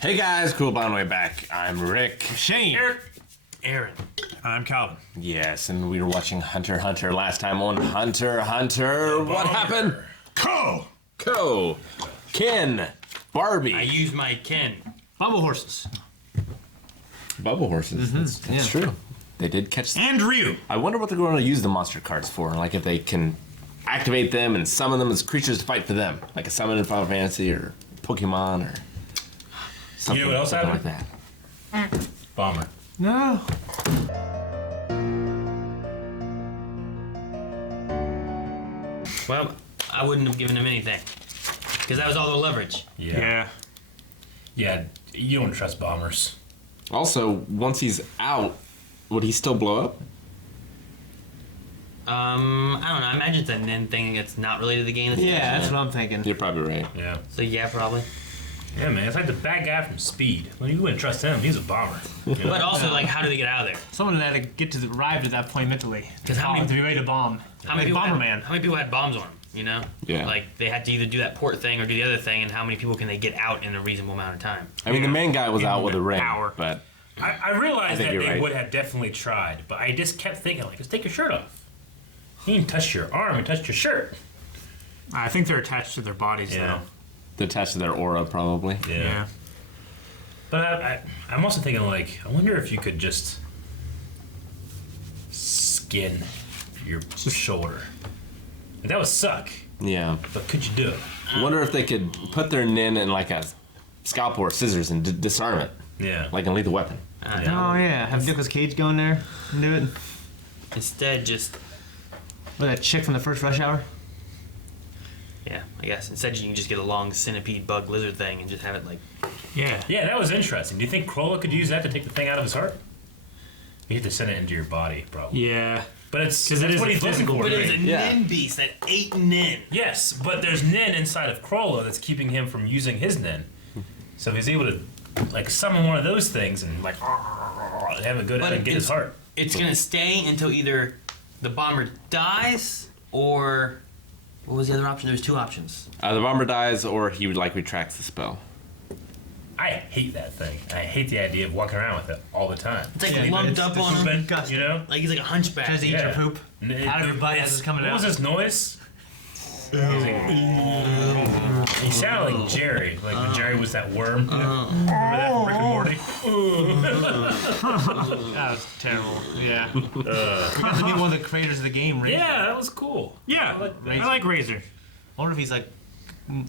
Hey guys, cool by the way back. I'm Rick. Shane. Aaron. I'm Calvin. Yes, and we were watching Hunter x Hunter last time on Hunter x Hunter. What happened? Ko. Ken. Barbie. I used my Ken. Bubble horses. Bubble horses. That's true. They did catch. And Ryu. I wonder what they're going to use the monster cards for. Like if they can activate them and summon them as creatures to fight for them, like a summon in Final Fantasy or Pokemon or something. You know what else something like happened? that. Bomber. No. Well, I wouldn't have given him anything. Because that was all their leverage. Yeah. You don't trust bombers. Also, once he's out, would he still blow up? I don't know. I imagine it's a Nin thing that's not related to the game. Yeah, that's what I'm thinking. You're probably right. Yeah. So yeah, probably. Yeah, man, it's like the bad guy from Speed. Well, you wouldn't trust him. He's a bomber. You know? But also, like, how do they get out of there? Someone had to get to arrive at that point mentally. 'Cause how many- to be ready to bomb. How many Like people Bomberman. How many people had bombs on them? You know? Yeah. Like, they had to either do that port thing or do the other thing, and how many people can they get out in a reasonable amount of time? I mean, the main guy was out with a ring, Hour. but I realized I think that you're they right. would have definitely tried, but I just kept thinking, like, just take your shirt off. He didn't touch your arm, he touched your shirt. I think they're attached to their bodies, Yeah. they're attached to their aura, probably. though. Yeah. But I'm also thinking, like, I wonder if you could just skin your shoulder. Like, that would suck, Yeah. but could you do it? I wonder if they could put their nin in like a scalpel or scissors and disarm it, Yeah. like in Lethal Weapon. I don't Yeah. know. Oh, yeah. Have Nicolas Cage go in there and do it. Instead, just, With that chick from the first Rush Hour. yeah, I guess. Instead, you can just get a long centipede bug lizard thing and just have it, like, Yeah. Yeah, that was interesting. Do you think Corolla could use that to take the thing out of his heart? You have to send it into your body, probably. Yeah. But it's 'Cause it that's is what a he's looking physical for. but it was a right? Yeah. Nin beast that ate Nin. Yes, but there's Nin inside of Corolla that's keeping him from using his Nin. So if he's able to, like, summon one of those things and, like, have it go down and get his heart. It's gonna stay until either the bomber dies or what was the other option? There was two options. The bomber dies, or he like retracts the spell. I hate that thing. I hate the idea of walking around with it all the time. It's like Yeah, lumped it's up on him, disgusting. You know? like he's like a hunchback. Tries to eat Yeah. your poop out of your butt as it's coming What out. was this noise? He's like, he sounded like Jerry, like when Jerry was that worm. Remember that from Rick and Morty? That was terrible. Yeah. You got to meet one of the creators of the game, Razor. Yeah, that was cool. Yeah. I like Razor. I wonder if he's like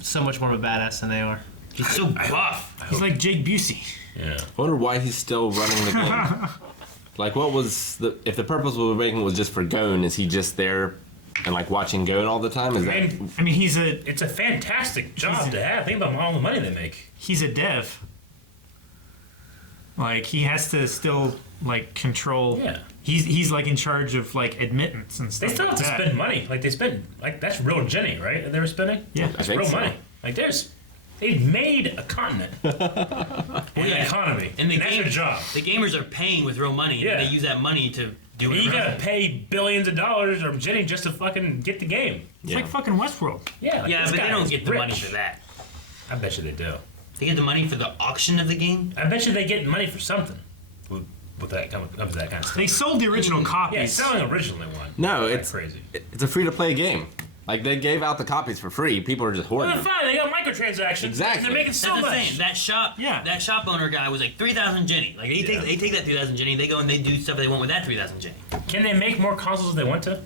so much more of a badass than they are. He's so buff. He's like Jake Busey. Yeah. I wonder why he's still running the game. Like, what was if the purpose of making was just for Gon? Is he just there and like watching Gon all the time? Is that? And I mean, he's it's a fantastic job to have. Think about all the money they make. a dev. Like he has to still like control. Yeah. He's like in charge of like admittance and They stuff. still have like to that. spend money. Like they spend, like that's real Jenny, right? That they were spending. Yeah. I That's think real so. money. Like they made a continent, and an economy, And the that's game, your job. the gamers are paying with real money. Yeah. And they use that money to do You it. gotta pay billions of dollars or Jenny just to fucking get the game. It's like fucking Westworld. Yeah, like Yeah, this but they guy don't is get the money rich. for that. I bet you they do. They get the money for the auction of the game. I bet you they get money for something. With that kind of stuff. They sold the original Yeah, copies. selling originally one. No, That's it's crazy. it's a free to play game. Like they gave out the copies for free. People are just hoarding Well, them. they're fine. They got microtransactions. Exactly. They're making so That's the much. thing. That shop, Yeah. that shop owner guy was like 3,000 Jenny. Like they take that 3,000 Jenny. They go and they do stuff they want with that 3,000 Jenny. Can they make more consoles if they want to?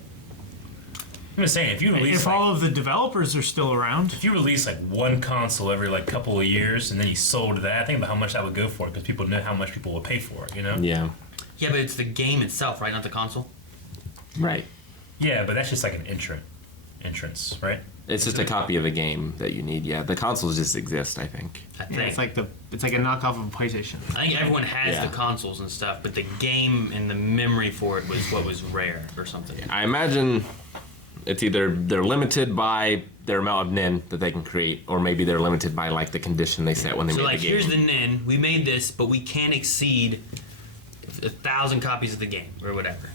I'm just saying, if you release If like, all of the developers are still around. if you release like one console every like couple of years and then you sold that, think about how much that would go for because people know how much people would pay for it. You know? Yeah. Yeah, but it's the game itself, right? Not the console. Right. Yeah, but that's just like an entrance, right? It's just a copy of the game that you need. Yeah. The consoles just exist, I think. I think. Yeah, it's like a knockoff of a PlayStation. I think everyone has Yeah. the consoles and stuff, but the game and the memory for it was what was rare or something. I imagine it's either they're limited by their amount of nin that they can create, or maybe they're limited by like the condition they set when they So made like, the game. here's the Nin. We made this, but we can't exceed 1,000 copies of the game or whatever.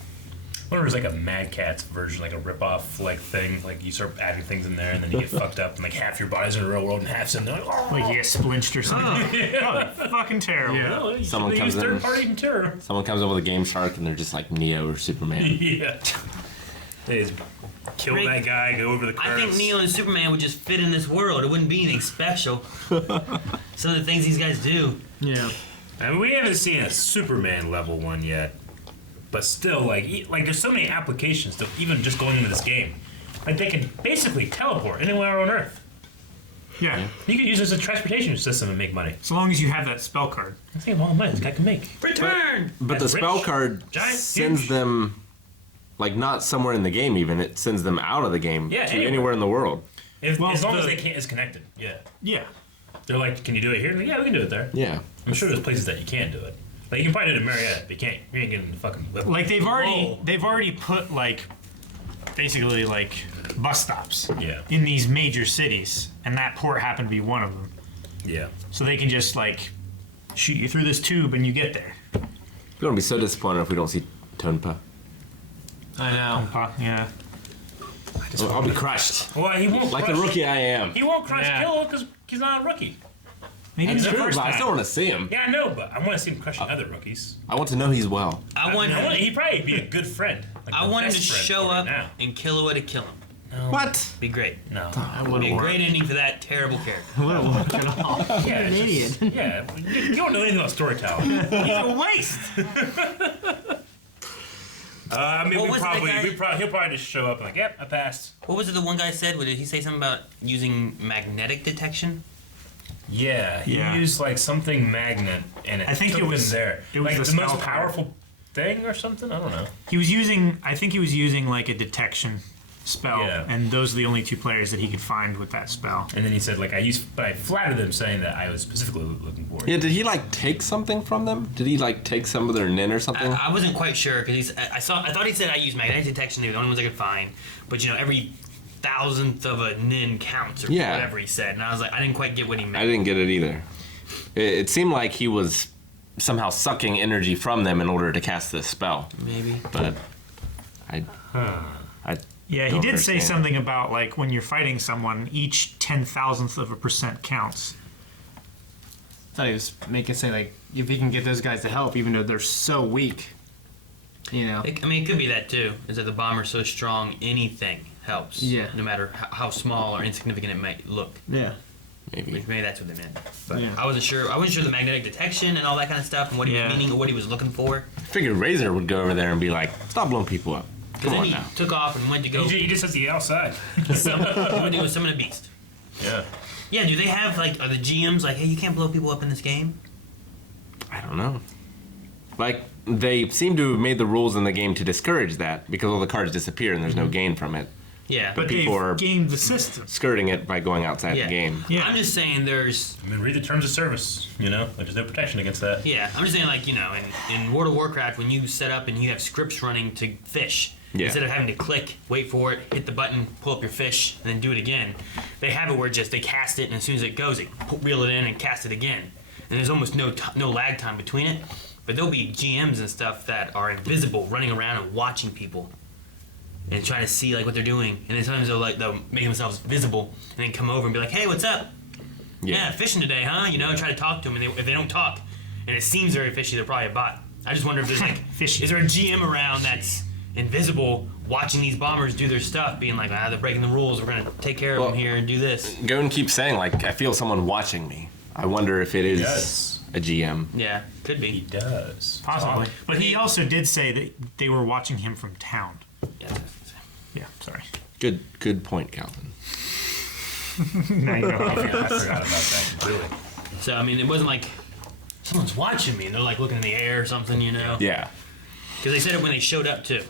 wonder if there's like a Mad Catz version, like a rip-off like thing. Like you start adding things in there, and then you get fucked up, and like half your body's in the real world and half's in there. Like you get splinched or something. Oh, fucking terrible. Yeah, well, Someone comes in. third-party material. Someone comes up with a Game Shark and they're just like Neo or Superman. Yeah. They just kill Rick, that guy, go over the I currents. think Neo and Superman would just fit in this world. It wouldn't be anything special. Some of the things these guys do. Yeah. I mean, we haven't seen a Superman level one yet, but still, like there's so many applications to even just going into this game. Like they can basically teleport anywhere on Earth. Yeah. You could use this as a transportation system and make money. So long as you have that spell card. I think of all the money this guy can make. Return! But the That's spell rich. card Giant, sends huge. them, like, not somewhere in the game even. It sends them out of the game Yeah, to anywhere. anywhere in the world. Well, as long as the- they can't, it's connected. Yeah. Yeah. They're like, can you do it here? Like, yeah, we can do it there. Yeah. I'm sure there's places that you can't do it. Like you can probably do it in Marietta, but you ain't getting the fucking whip. Like they've Whoa. already put like basically like bus stops Yeah. in these major cities, and that port happened to be one of them. Yeah. So they can just like shoot you through this tube and you get there. We're gonna be so disappointed if we don't see Tonpa. I know. Yeah. I'll be crushed. Well, he won't Like the crush, rookie I am. He won't crush Yeah. Kilo because he's not a rookie. Maybe It's the true, first but I time. still want to see him. Yeah, I know, but I want to see him crushing other rookies. I want to know he's well. I want He'd probably be a good friend. Like I the want him to best friend show for up right now. and Killua to kill him. What? Be great. No. Be a great ending for that terrible character. Wouldn't work at all. Yeah, An it's idiot. just- yeah, you don't know anything about storytelling. He's a waste. I mean, What was that guy- he'll probably just show up and like, yep, I passed. What was it the one guy said? Did he say something about using magnetic detection? Yeah, he Yeah. used like something magnet, and I think took it was- him there. it was like the the spell most card. powerful thing or something. I don't know. I think he was using like a detection spell, Yeah. and those are the only two players that he could find with that spell. And then he said like but I flattered them saying that I was specifically looking for it. Yeah, did he like take something from them? Did he like take some of their nin or something? I wasn't quite sure because I thought he said I used magnetic detection. They were the only ones I could find. But you know, every thousandth of a nin counts or Yeah. whatever he said. And I was like, I didn't quite get what he I meant. didn't get it either. It seemed like he was somehow sucking energy from them in order to cast this spell. Maybe. But I Yeah, he Don't did say understand. something about like when you're fighting someone, each 10,000th of a percent counts. I thought he was making say like if he can get those guys to help, even though they're so weak. You know. I mean, it could be that too. Is that the bomber's so strong, anything helps. Yeah. No matter how small or insignificant it might look. Yeah. maybe. Maybe that's what they meant. But Yeah. I wasn't sure. I wasn't sure the magnetic detection and all that kind of stuff and what he Yeah. was meaning or what he was looking for. I figured Razor would go over there and be like, "Stop blowing people up. Because Come then on he now." took off and went to go. He just has to get outside. Went to go summon a beast. Yeah. Yeah. Do they have like? Are the GMs like, hey, you can't blow people up in this game? I don't know. Like they seem to have made the rules in the game to discourage that because all the cards disappear and there's no gain from it. Yeah. But people they've are- gamed the system. Skirting it by going outside Yeah. the game. Yeah. I'm just saying there's. I mean, read the terms of service. You know, like, there's no protection against that. Yeah, I'm just saying, like, you know, in World of Warcraft, when you set up and you have scripts running to fish, Yeah. instead of having to click, wait for it, hit the button, pull up your fish, and then do it again, they have it where just they cast it, and as soon as it goes, they reel it in and cast it again. And there's almost no lag time between it. But there'll be GMs and stuff that are invisible, running around and watching people. And trying to see like what they're doing, and then sometimes they'll make themselves visible, and then come over and be like, "Hey, what's up? Yeah, fishing today, huh?" You know, and try to talk to them, and if they don't talk, and it seems very fishy, they're probably a bot. I just wonder if there's like, Fishy. is there a GM around that's invisible, watching these bombers do their stuff, being like, they're breaking the rules. We're gonna take care of Well- them here and do this. Gon keeps saying like, "I feel someone watching me." I wonder if it is does. a GM. Yeah, could He be. does. Possibly. But he also did say that they were watching him from town. Yeah. Yeah, sorry. Good point, Calvin. Now you know how I feel. I forgot about that completely. So I mean, it wasn't like someone's watching me and they're like looking in the air or something, you know? Yeah. Because they said it when they showed up too.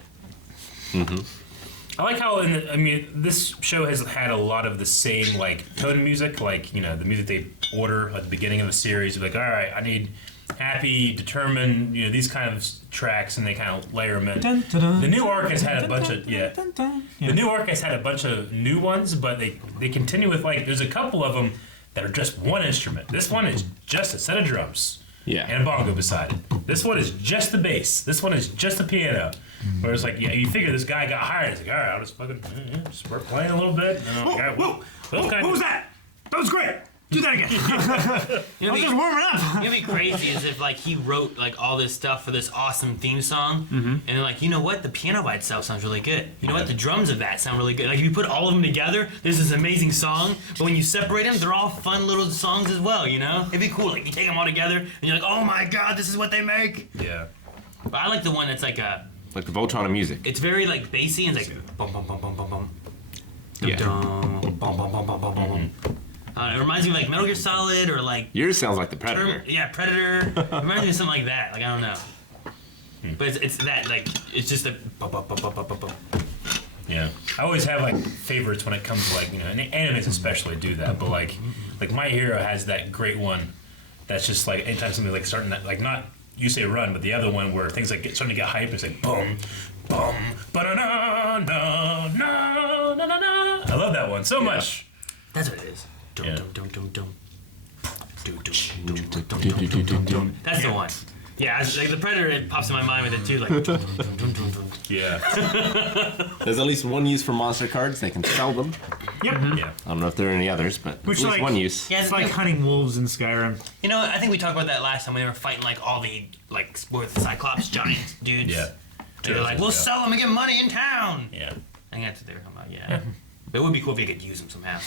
I like how this show has had a lot of the same like tone music, like you know the music they order at the beginning of the series. Like, all right, I need happy, determined, you know these kind of tracks, and they kind of layer them in. Dun, dun, dun, The new arc has dun, had a dun, bunch dun, of yeah. dun, dun. The new arc has had a bunch of new ones, but they continue with like there's a couple of them that are just one instrument. This one is just a set of drums. Yeah. and a bongo beside it. This one is just the bass. This one is just the piano. Where it's like, yeah, you figure this guy got hired. He's like, all right, I'll just fucking start playing a little bit. And I'm like, Whoa! What was that? That was great. Do that again. I was just warming up. It'd be crazy as if like he wrote like all this stuff for this awesome theme song, and they're like, you know what, the piano by itself sounds really good. You know what, the drums of that sound really good. Like if you put all of them together, there's this amazing song. But when you separate them, they're all fun little songs as well. You know, it'd be cool. Like you take them all together, and you're like, oh my god, this is what they make. Yeah. But I like the one that's like a. Like the Voltron of music. It's very like bassy and it's like bum bum bum bum bum bum. Yeah. Dum, bum bum bum bum bum bum. It reminds me of like Metal Gear Solid or like Yours sounds like the Predator. Predator. It reminds me of something like that. Like I don't know. But it's that like it's just a bum bum bum bum bum bum bum. Yeah. I always have like favorites when it comes to like, you know, and animes especially do that. But like My Hero has that great one that's just like anytime something like starting that like not you say run, but the other one where things like starting to get hype, it's like boom, boom, ba-da-na, na, na, na, na, na. I love that one so much. That's what it is. Dum, Yeah. dum, dum, dum, dum. Dum, dum, dum, dum, dum, dum, dum, dum. That's the one. Yeah, like the Predator, it pops in my mind with it too. Like, dum, dum, dum, dum, dum, dum. Yeah. There's at least one use for monster cards. They can sell them. Yep. Yeah. I don't know if there are any others, but Which, at least like- one use. Yeah, It's like hunting wolves in Skyrim. you know, I think we talked about that last time when they were fighting like all the like with Cyclops giant dudes. Yeah. And they're like, we'll Yeah. sell them and get money in town. Yeah. I think that's what they were talking about. Yeah. But it would be cool if you could use them somehow.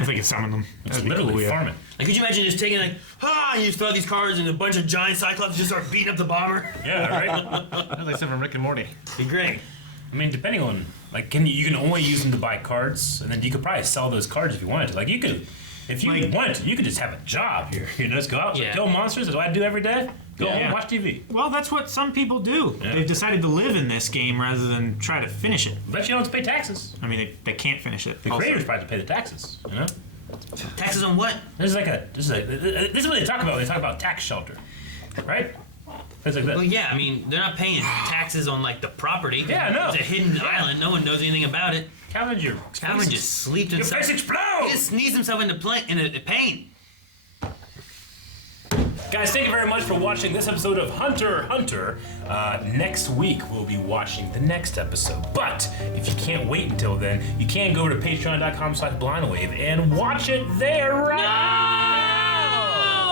If they could summon them. It's That'd be literally cool, yeah. farming. Like, could you imagine just taking like, and you just throw out these cards and a bunch of giant Cyclops just start beating up the bomber? Yeah, right? That's like something from Rick and Morty. It'd be great. I mean, depending on, like, you can only use them to buy cards, and then you could probably sell those cards if you wanted to. Like, you could, if you Like- wanted to, you could just have a job here. You know, just go out, Yeah. kill monsters, that's what I do every day. Go home Yeah. and watch TV. Well, that's what some people do. Yeah. They've decided to live in this game rather than try to finish it. Bet you don't have to pay taxes. I mean, they can't finish it. The also. creators probably have to pay the taxes, you know? Taxes on what? This is what they talk about. They talk about tax shelter, right? Things like that. Well, yeah, I mean, they're not paying taxes on like the property. Yeah, I know. It's a hidden island. No one knows anything about it. Calvin, your Calvin face- just sleeps your himself. face explode! He just sneezed himself into pain. Guys, thank you very much for watching this episode of Hunter x Hunter. Next week, we'll be watching the next episode. But if you can't wait until then, you can go to patreon.com/blindwave and watch it there right